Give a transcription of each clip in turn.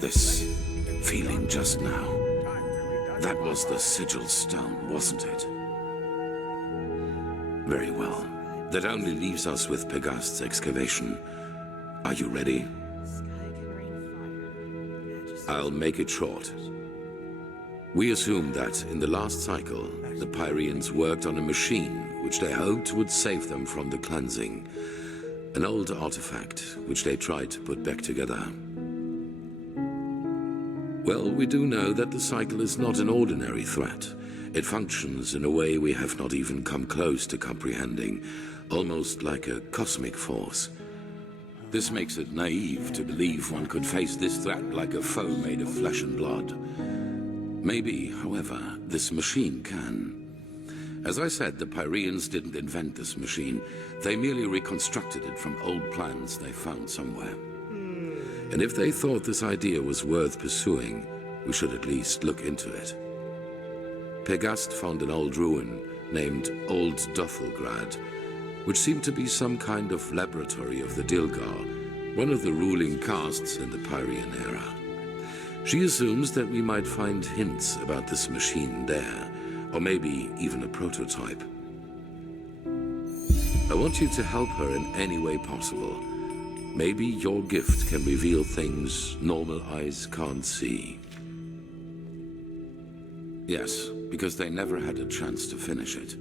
This feeling just now, that was the sigil stone, wasn't it? Very well. That only leaves us with Pegast's excavation. Are you ready? I'll make it short. We assume that in the last cycle, the Pyreans worked on a machine which they hoped would save them from the cleansing. An old artifact which they tried to put back together. Well, we do know that the cycle is not an ordinary threat. It functions in a way we have not even come close to comprehending, almost like a cosmic force. This makes it naive to believe one could face this threat like a foe made of flesh and blood. Maybe, however, this machine can. As I said, the Pyreans didn't invent this machine. They merely reconstructed it from old plans they found somewhere. And if they thought this idea was worth pursuing, we should at least look into it. Pegast found an old ruin named Old Dothelgrad, which seemed to be some kind of laboratory of the Dilgar, one of the ruling castes in the Pyrean era. She assumes that we might find hints about this machine there, or maybe even a prototype. I want you to help her in any way possible. Maybe your gift can reveal things normal eyes can't see. Yes, because they never had a chance to finish it.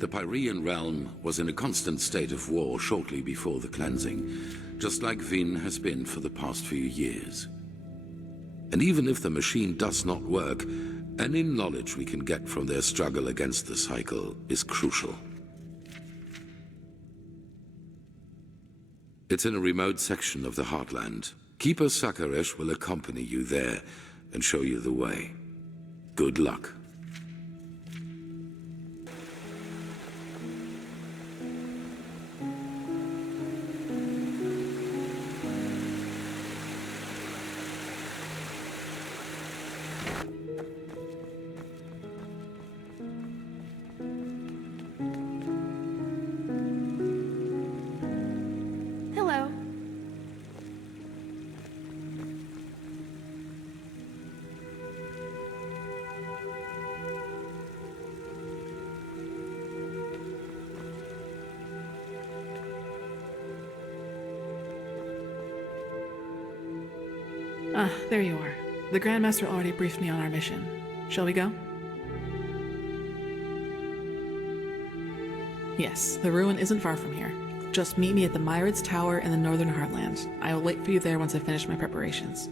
The Pyrean realm was in a constant state of war shortly before the cleansing, just like Vin has been for the past few years. And even if the machine does not work, any knowledge we can get from their struggle against the cycle is crucial. It's in a remote section of the Heartland. Keeper Sakaresh will accompany you there and show you the way. Good luck. There you are. The Grandmaster already briefed me on our mission. Shall we go? Yes, the ruin isn't far from here. Just meet me at the Myrids Tower in the Northern Heartland. I will wait for you there once I finish my preparations.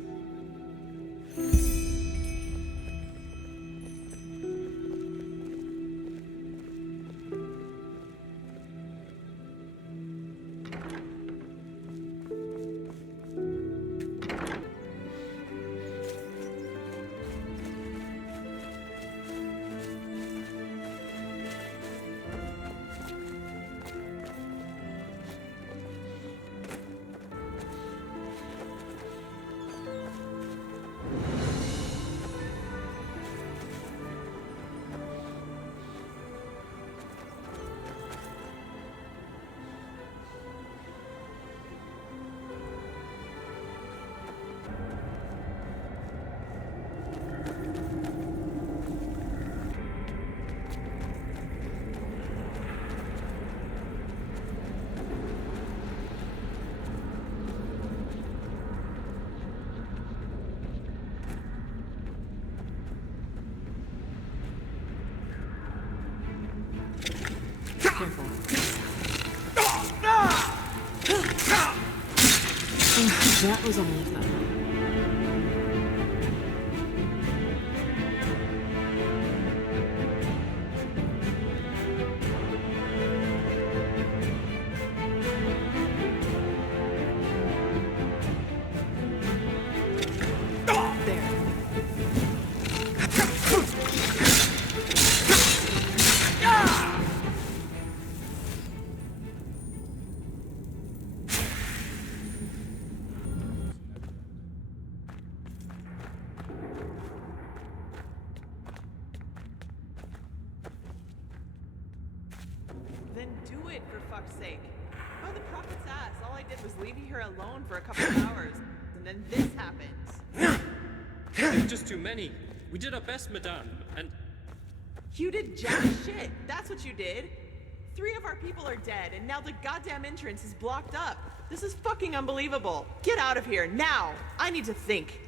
Careful. That was almost that. Then do it, for fuck's sake. Oh, the prophet's ass. All I did was leave you here alone for a couple of hours. And and then this happens. There's just too many. We did our best, madame, and... You did jack shit. That's what you did. 3 of our people are dead, and now the goddamn entrance is blocked up. This is fucking unbelievable. Get out of here, now! I need to think.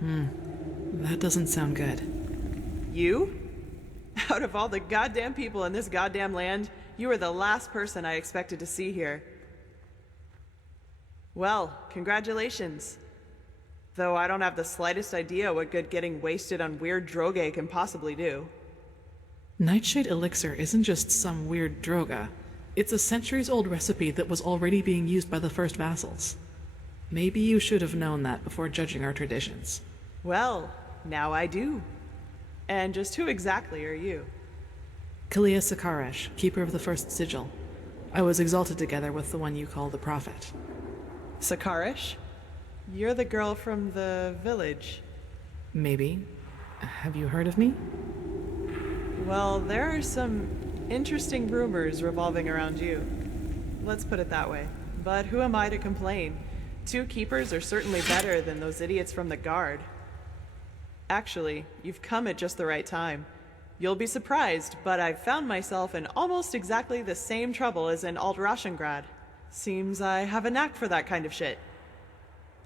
That doesn't sound good. You? Out of all the goddamn people in this goddamn land, you are the last person I expected to see here. Well, congratulations. Though I don't have the slightest idea what good getting wasted on weird droge can possibly do. Nightshade elixir isn't just some weird droga. It's a centuries-old recipe that was already being used by the first vassals. Maybe you should have known that before judging our traditions. Well, now I do. And just who exactly are you? Kalia Sakaresh, keeper of the first sigil. I was exalted together with the one you call the prophet. Sakaresh? You're the girl from the village. Maybe. Have you heard of me? Well, there are some interesting rumors revolving around you. Let's put it that way. But who am I to complain? 2 keepers are certainly better than those idiots from the guard. Actually, you've come at just the right time. You'll be surprised, but I've found myself in almost exactly the same trouble as in Alt-Rashengrad. Seems I have a knack for that kind of shit.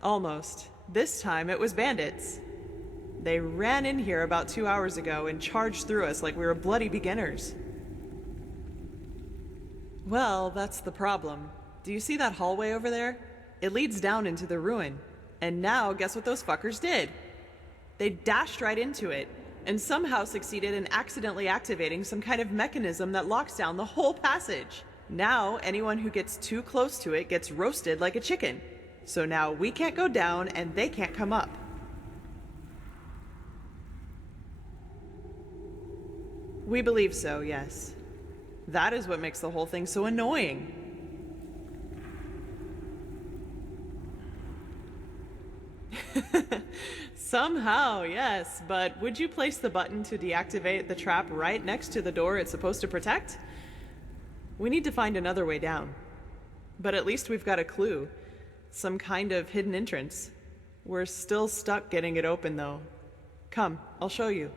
Almost. This time it was bandits. They ran in here about 2 hours ago and charged through us like we were bloody beginners. Well, that's the problem. Do you see that hallway over there? It leads down into the ruin. And now, guess what those fuckers did? They dashed right into it, and somehow succeeded in accidentally activating some kind of mechanism that locks down the whole passage. Now, anyone who gets too close to it gets roasted like a chicken. So now we can't go down, and they can't come up. We believe so, yes. That is what makes the whole thing so annoying. Somehow, yes, but would you place the button to deactivate the trap right next to the door it's supposed to protect? We need to find another way down. But at least we've got a clue. Some kind of hidden entrance. We're still stuck getting it open, though. Come, I'll show you.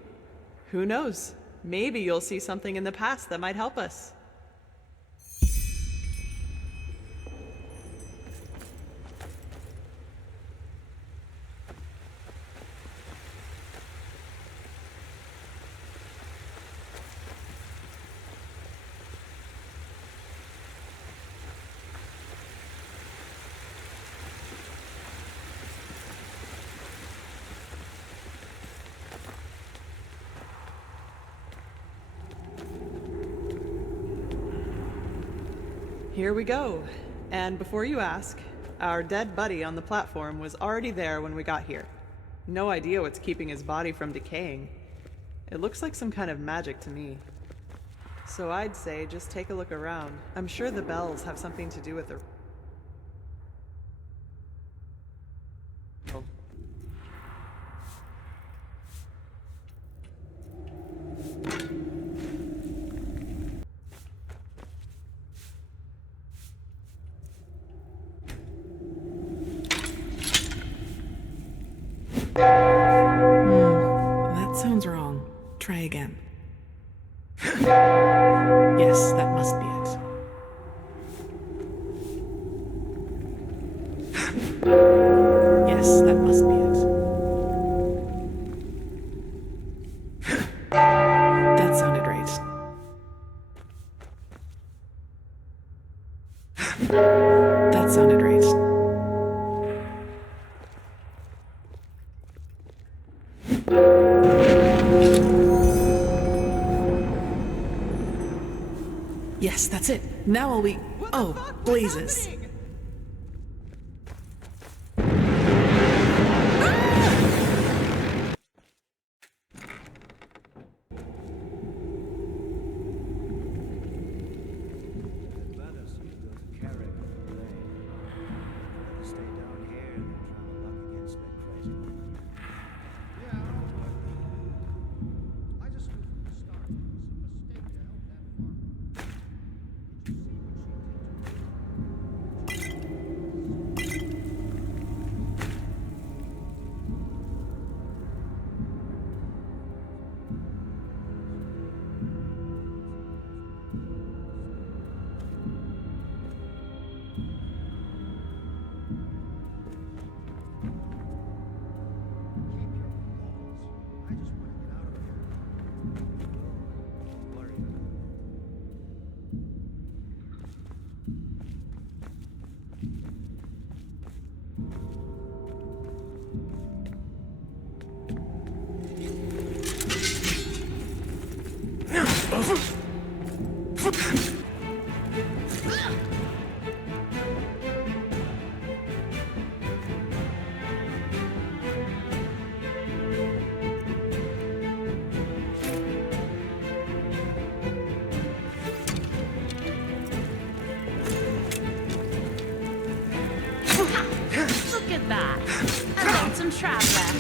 Who knows? Maybe you'll see something in the past that might help us. Here we go. And before you ask, our dead buddy on the platform was already there when we got here. No idea what's keeping his body from decaying. It looks like some kind of magic to me. So I'd say just take a look around. I'm sure the bells have something to do with the... That sounds wrong. Try again. Yes, that must be it. Yes, that must be it. That sounded right. That sounded right. Yes, that's it. Now all we... Oh, blazes. Look at that. A lonesome traveler.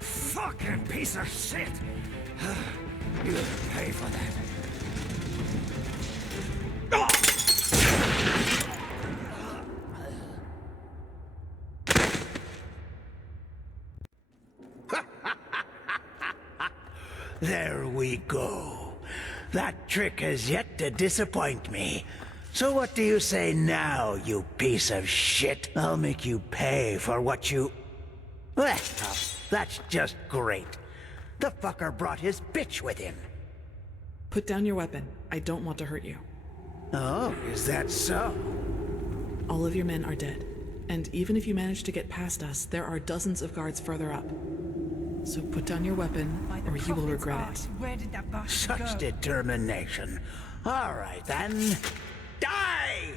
Fucking piece of shit! You'll pay for that. There we go. That trick has yet to disappoint me. So what do you say now, you piece of shit? I'll make you pay for what you... Well, that's just great. The fucker brought his bitch with him. Put down your weapon. I don't want to hurt you. Oh, is that so? All of your men are dead. And even if you manage to get past us, there are dozens of guards further up. So put down your weapon, or you will regret it. Where did that bastard Such go? determination. All right, then. Die!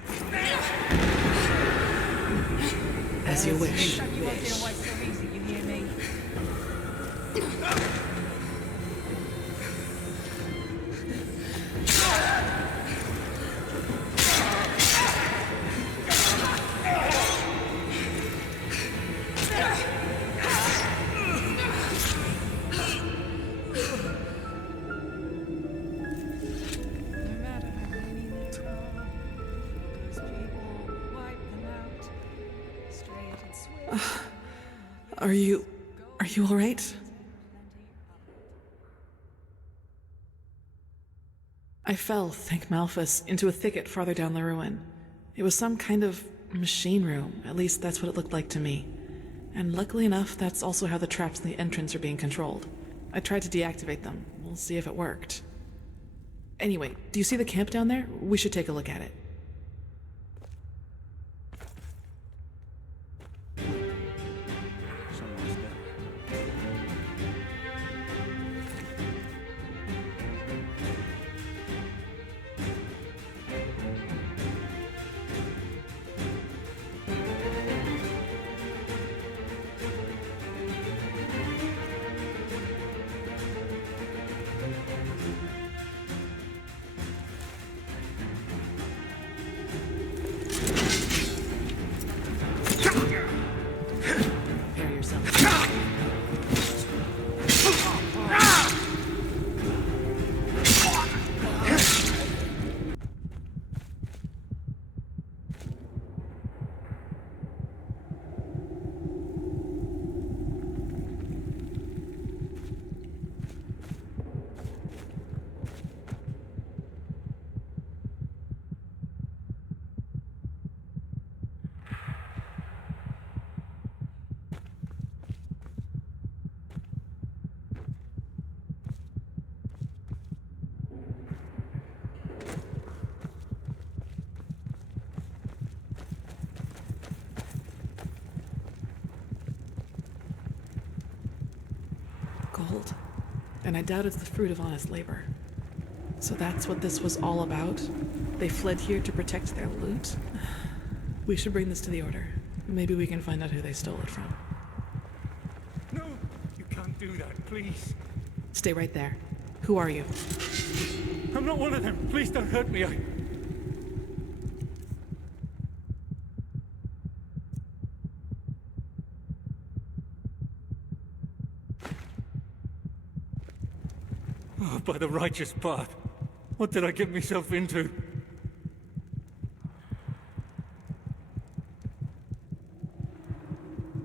As you wish. You won't get away so easy, you hear me? No matter how many there are, those people wipe them out. Straight and swift. Are you all right? I fell, thank Malphus, into a thicket farther down the ruin. It was some kind of machine room, at least that's what it looked like to me. And luckily enough, that's also how the traps in the entrance are being controlled. I tried to deactivate them. We'll see if it worked. Anyway, do you see the camp down there? We should take a look at it. Prepare yourself. Gold. And I doubt it's the fruit of honest labor. So that's what this was all about? They fled here to protect their loot? We should bring this to the Order. Maybe we can find out who they stole it from. No, you can't do that, please. Stay right there. Who are you? I'm not one of them. Please don't hurt me. Oh, by the righteous path. What did I get myself into?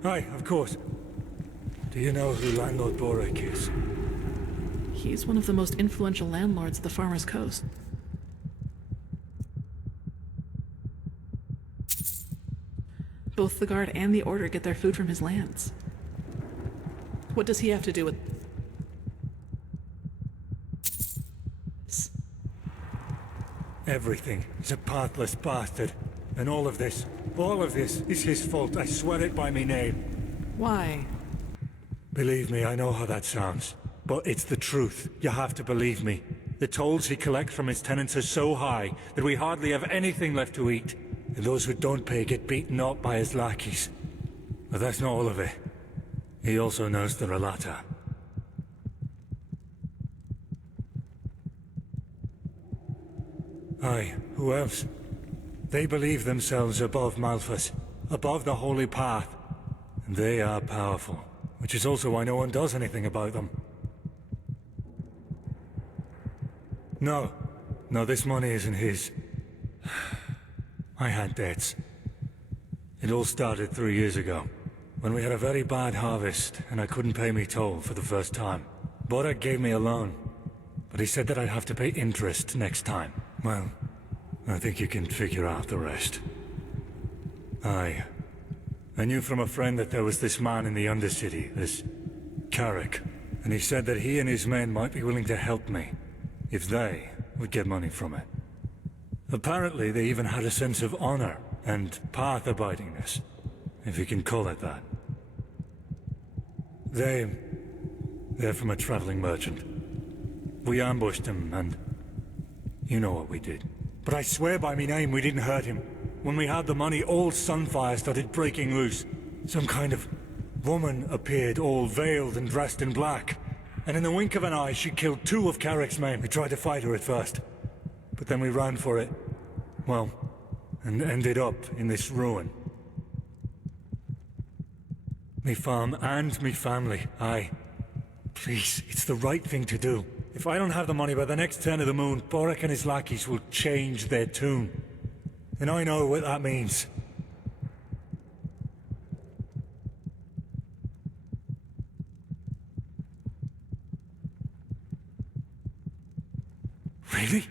Hi, of course. Do you know who Landlord Borek is? He's one of the most influential landlords of the Farmer's Coast. Both the guard and the order get their food from his lands. What does he have to do with this? Everything. He's a pathless bastard. And all of this is his fault. I swear it by me name. Why? Believe me, I know how that sounds. But it's the truth. You have to believe me. The tolls he collects from his tenants are so high that we hardly have anything left to eat. And those who don't pay get beaten up by his lackeys. But that's not all of it. He also knows the Relata. Aye, who else? They believe themselves above Malphas, above the Holy Path. And they are powerful, which is also why no one does anything about them. No, this money isn't his. I had debts. It all started 3 years ago, when we had a very bad harvest and I couldn't pay me toll for the first time. Borek gave me a loan, but he said that I'd have to pay interest next time. Well, I think you can figure out the rest. I knew from a friend that there was this man in the Undercity, this Carrick, and he said that he and his men might be willing to help me, if they would get money from it. Apparently, they even had a sense of honor and path-abidingness, if you can call it that. They're from a traveling merchant. We ambushed him, and you know what we did. But I swear by me name we didn't hurt him. When we had the money, all Sunfire started breaking loose. Some kind of woman appeared, all veiled and dressed in black. And in the wink of an eye, she killed 2 of Carrick's men. We tried to fight her at first. But then we ran for it. Well, and ended up in this ruin. Me farm and me family, aye. Please, it's the right thing to do. If I don't have the money by the next turn of the moon, Borek and his lackeys will change their tune. And I know what that means. Really?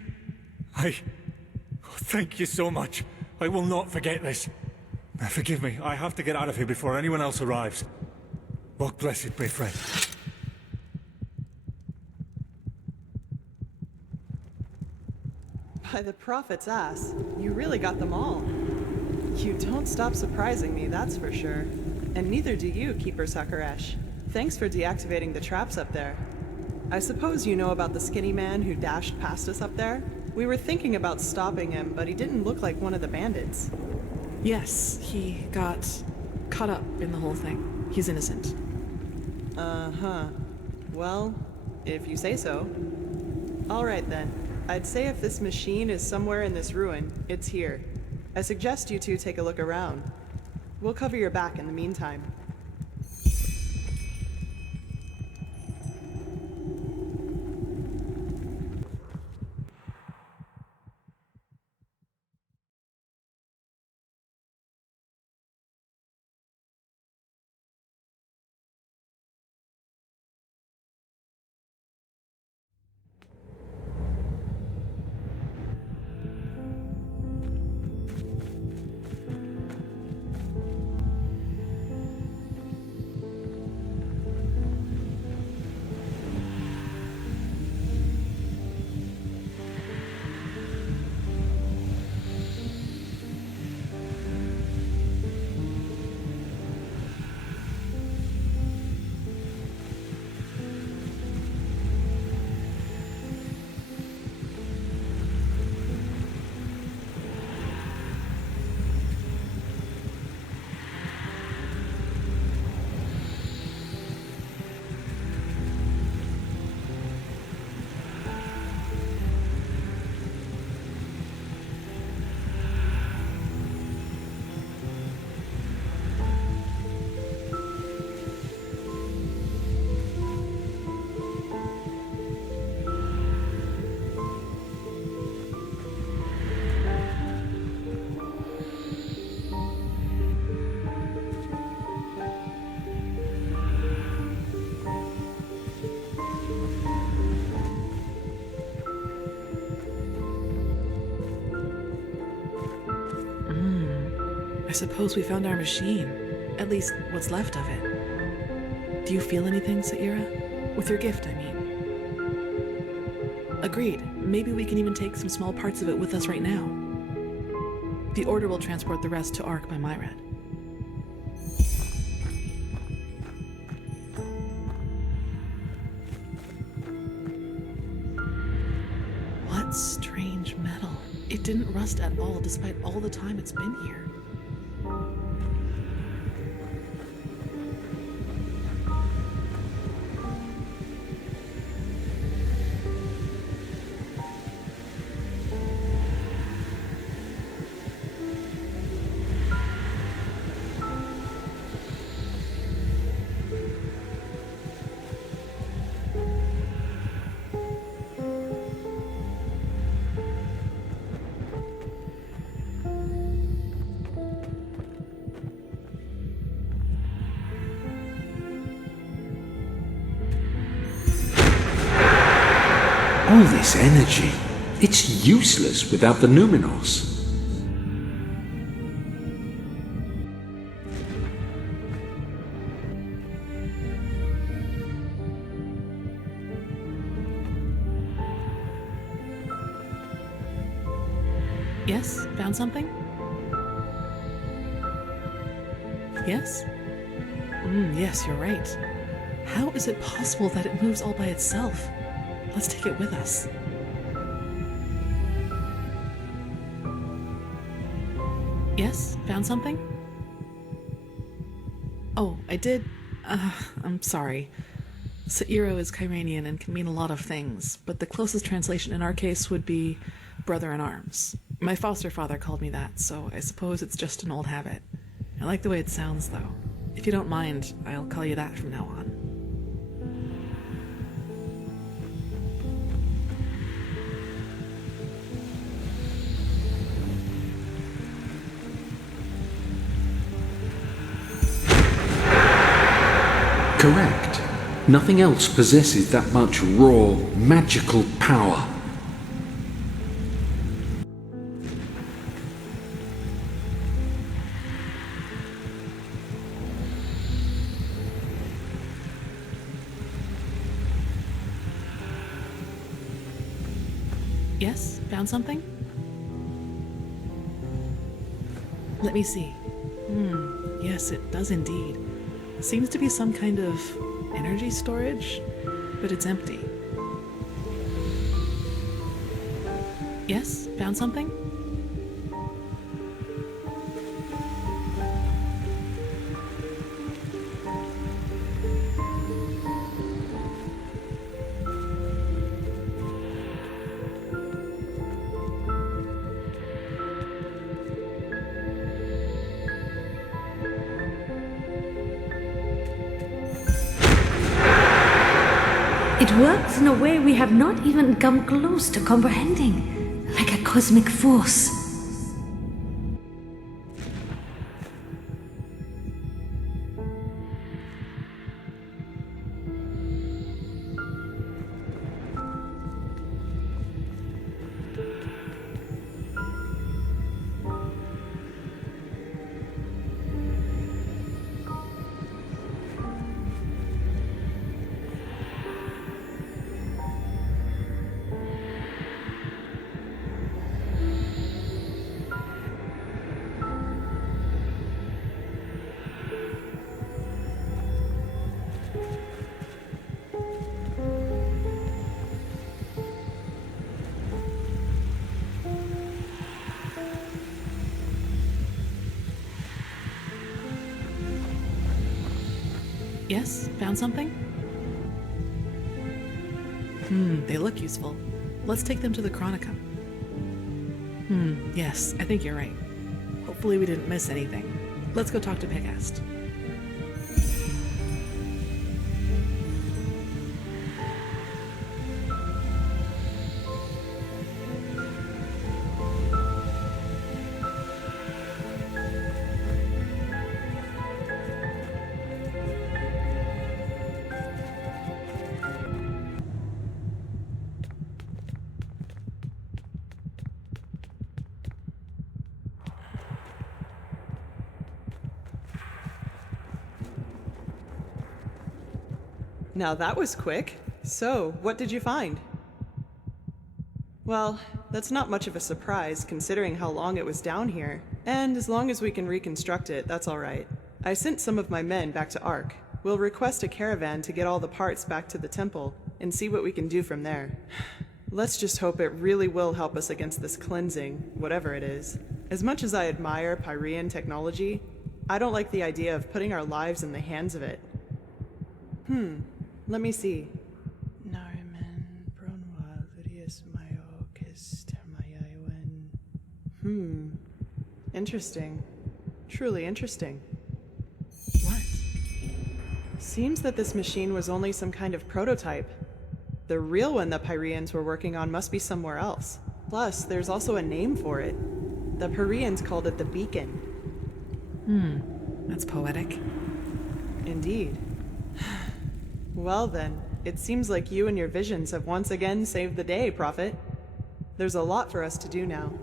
Thank you so much. I will not forget this. Forgive me, I have to get out of here before anyone else arrives. Walk blessed, my friend. By the prophet's ass, you really got them all. You don't stop surprising me, that's for sure. And neither do you, Keeper Sakaresh. Thanks for deactivating the traps up there. I suppose you know about the skinny man who dashed past us up there? We were thinking about stopping him, but he didn't look like one of the bandits. Yes, he got caught up in the whole thing. He's innocent. Uh-huh. Well, if you say so. Alright then. I'd say if this machine is somewhere in this ruin, it's here. I suggest you two take a look around. We'll cover your back in the meantime. suppose we found our machine. At least, what's left of it. Do you feel anything, Saira? With your gift, I mean. Agreed. Maybe we can even take some small parts of it with us right now. The Order will transport the rest to Ark by Myrad. What strange metal. It didn't rust at all despite all the time it's been here. All this energy, it's useless without the Numinos. Yes? Found something? Yes? Yes, you're right. How is it possible that it moves all by itself? Let's take it with us. Yes? Found something? Oh, I did. I'm sorry. Sairo is Kyranian and can mean a lot of things, but the closest translation in our case would be brother in arms. My foster father called me that, so I suppose it's just an old habit. I like the way it sounds, though. If you don't mind, I'll call you that from now on. Correct. Nothing else possesses that much raw, magical power. Yes? Found something? Let me see. Yes, it does indeed. Seems to be some kind of energy storage, but it's empty. Yes? Found something? It works in a way we have not even come close to comprehending, like a cosmic force. Yes? Found something? They look useful. Let's take them to the Chronicum. Yes, I think you're right. Hopefully we didn't miss anything. Let's go talk to Pegast. Now that was quick. So, what did you find? Well, that's not much of a surprise considering how long it was down here. And as long as we can reconstruct it, that's alright. I sent some of my men back to Ark. We'll request a caravan to get all the parts back to the temple and see what we can do from there. Let's just hope it really will help us against this cleansing, whatever it is. As much as I admire Pyrean technology, I don't like the idea of putting our lives in the hands of it. Let me see. Interesting. Truly interesting. What? Seems that this machine was only some kind of prototype. The real one the Pyreans were working on must be somewhere else. Plus, there's also a name for it. The Pyreans called it the Beacon. That's poetic. Indeed. Well then, it seems like you and your visions have once again saved the day, Prophet. There's a lot for us to do now.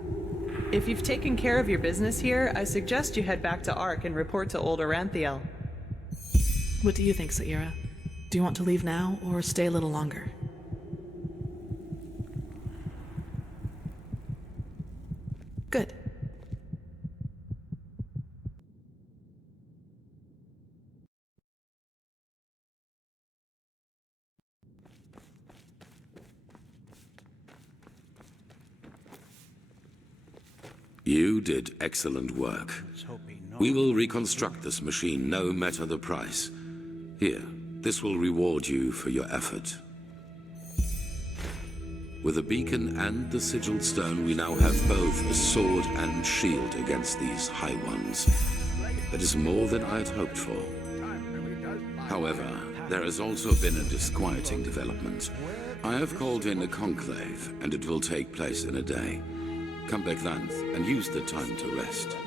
If you've taken care of your business here, I suggest you head back to Ark and report to old Aranthiel. What do you think, Saira? Do you want to leave now or stay a little longer? Good. You did excellent work. We will reconstruct this machine, no matter the price. Here, this will reward you for your effort. With the beacon and the sigiled stone, we now have both a sword and shield against these High Ones. That is more than I had hoped for. However, there has also been a disquieting development. I have called in a conclave, and it will take place in a day. Come back then, and use the time to rest.